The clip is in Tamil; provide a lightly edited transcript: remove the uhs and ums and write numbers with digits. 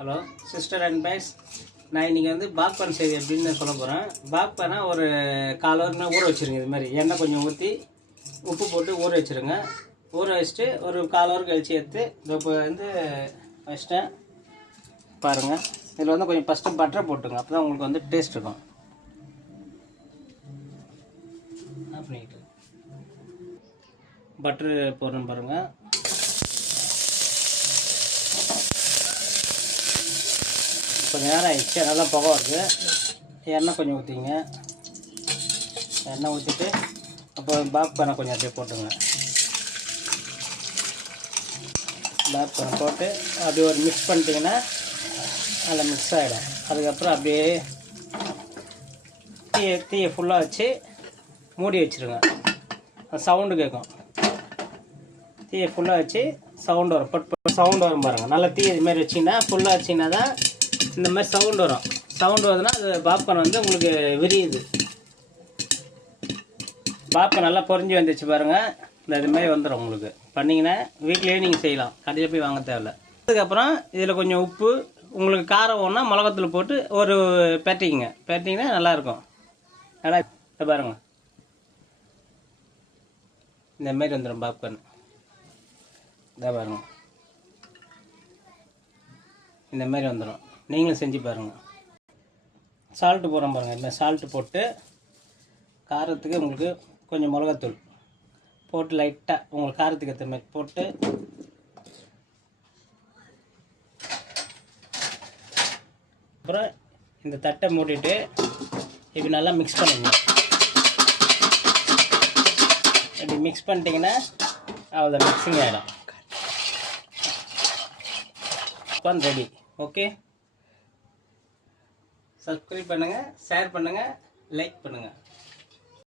ஹலோ சிஸ்டர் அண்ட் பைஸ், நான் இன்றைக்கி வந்து பாப்கார்ன் செய்து எப்படின்னு சொல்ல போகிறேன். பாப்கார்னா ஒரு 1/4 ஹவர்னா ஊற வச்சுருங்க. இது மாதிரி எண்ணெய் கொஞ்சம் ஊற்றி உப்பு போட்டு ஊற வச்சுருங்க. ஊற வச்சுட்டு ஒரு 1/4 ஹவர் கழிச்சு எடுத்து இப்போ வந்து வச்சிட்டேன் பாருங்கள். இதில் வந்து கொஞ்சம் ஃபஸ்ட்டு பட்டரை போட்டுங்க, அப்போ தான் உங்களுக்கு வந்து டேஸ்ட் இருக்கும். என்ன பண்ணிக்கிட்டு பட்ரு போடுறேன் பாருங்கள். கொஞ்சம் நேரம் ஆயிடுச்சு, நல்லா புகை வருது. எண்ணெய் கொஞ்சம் ஊற்றிங்க. எண்ணெய் ஊற்றிட்டு அப்போ பாப்கார்னை கொஞ்சம் அப்படியே போட்டுங்க. பாப்கார்னை போட்டு அப்படியே ஒரு மிக்ஸ் பண்ணிட்டீங்கன்னா நல்லா மிக்ஸ் ஆகிடும். அதுக்கப்புறம் அப்படியே தீயை ஃபுல்லாக வச்சு மூடி வச்சுருங்க. சவுண்டு கேட்கும். தீயை ஃபுல்லாக வச்சு சவுண்டு வரும், பட் சவுண்டு வரும் பாருங்கள். நல்லா தீ இதுமாதிரி வச்சிங்கன்னா ஃபுல்லாக வச்சிங்கன்னா தான் இந்த மாதிரி சவுண்டு வரும். சவுண்டு வருதுன்னா அது பாப்கார்ன் வந்து உங்களுக்கு விரியுது. பாப்கார்ன் நல்லா பொரிஞ்சு வந்துச்சு பாருங்கள். இதுமாதிரி வந்துடும். உங்களுக்கு பண்ணிங்கன்னா வீட்லேயே நீங்கள் செய்யலாம், கடையில் போய் வாங்க தேவையில்ல. அதுக்கப்புறம் இதில் கொஞ்சம் உப்பு, உங்களுக்கு காரம் ஒன்றா மிளகாத்தூள் போட்டு ஒரு பேட்டிங்கன்னா நல்லாயிருக்கும். நல்லா பாருங்கள், இந்தமாரி வந்துடும் பாப்கார்ன். இதாக பாருங்கள், இந்தமாரி வந்துடும். நீங்களும் செஞ்சு பாருங்கள். சால்ட்டு போடுறோம் பாருங்கள். இந்த சால்ட்டு போட்டு காரத்துக்கு உங்களுக்கு கொஞ்சம் மிளகாத்தூள் போட்டு லைட்டாக உங்களுக்கு காரத்துக்கு ஏற்ற மாதிரி போட்டு அப்புறம் இந்த தட்டை மூடிட்டு இப்படி நல்லா மிக்ஸ் பண்ணுங்க. இப்படி மிக்ஸ் பண்ணிட்டீங்கன்னா அவ்வளோ மிக்ஸிங் ஆகிடும். Popcorn ready. ஓகே, சப்ஸ்கிரைப் பண்ணுங்கள், ஷேர் பண்ணுங்கள், லைக் பண்ணுங்கள்.